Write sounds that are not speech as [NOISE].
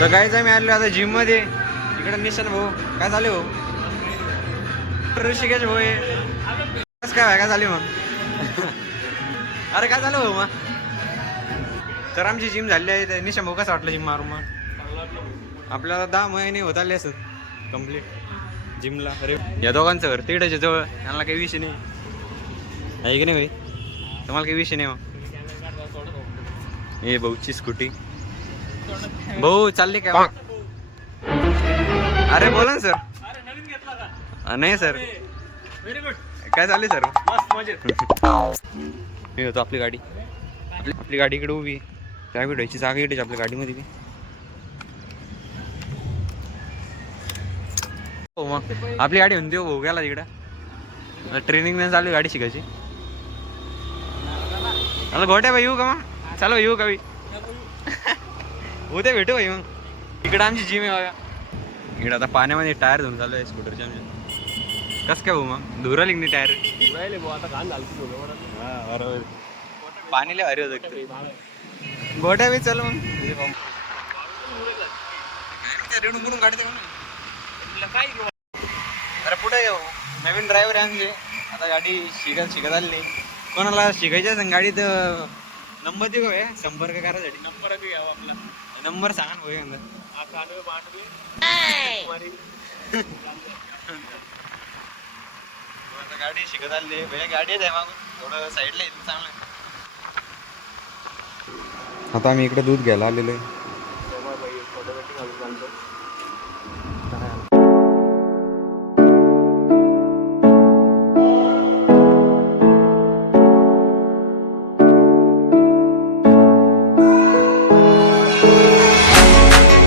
तर काहीच आम्ही आलो आता जिममध्ये. इकडे भाऊ काय झाले हो ऋषिकेश भाऊ काय काय झाले मग? [LAUGHS] अरे काय झालं भाऊ मग? तर आमची जिम झाली आहे. तर निशन भाऊ कसं वाटलं जिम मारून मग? आपल्याला दहा महिने होत आले असत. कंप्लीट जिमला अरे या दोघांचं घर तिकडेच्या जवळ. त्यांना काही विषय नाही. आहे की नाही भाई? तुम्हाला काही विषय नाही मग? हे भाऊची स्कूटी भाऊ चालले काय मग? अरे बोला ना सर. नाही सर. काय चालले सर? मी होतो आपली गाडी. आपली आपली गाडी इकडे उभी प्रायव्हेट व्हायची जागा इकडे आपल्या गाडीमध्ये बी. हो मग. आपली गाडी म्हणते हो गेला तिकडं. ट्रेनिंग नाही चालू गाडी शिकायची. मला गोट्या भाई येऊ का मग? चालू येऊ का भाई? उद्या भेटू भाई मग. इकडं आमची जिम आहे बघा. इकडं आता पाण्यामध्ये टायर धुवून चालू आहे स्कूटरच्या आमच्या कसं काय भाऊ मग? धुरा लिंगणी टायर बरोबर. पाणी लय भारी होतं गोट्या बी चालू मग. रेडून बुडून काढते अरे पुढे येऊ नवीन ड्रायव्हर आहे आमचे आता गाडी शिकत शिकत आली. कोणाला शिकायची असेल गाडीत नंबर देऊ का संपर्क करायसाठी? नंबर बी घ्यावा आपला. नंबर सांगा ना भाऊ बानवे [LAUGHS] आता गाडी शिकत आली भैया गाडीच आहे मागून. थोडं साईडला येईल चांगलं आता आम्ही इकडे दूध घ्यायला आलेलो आहे.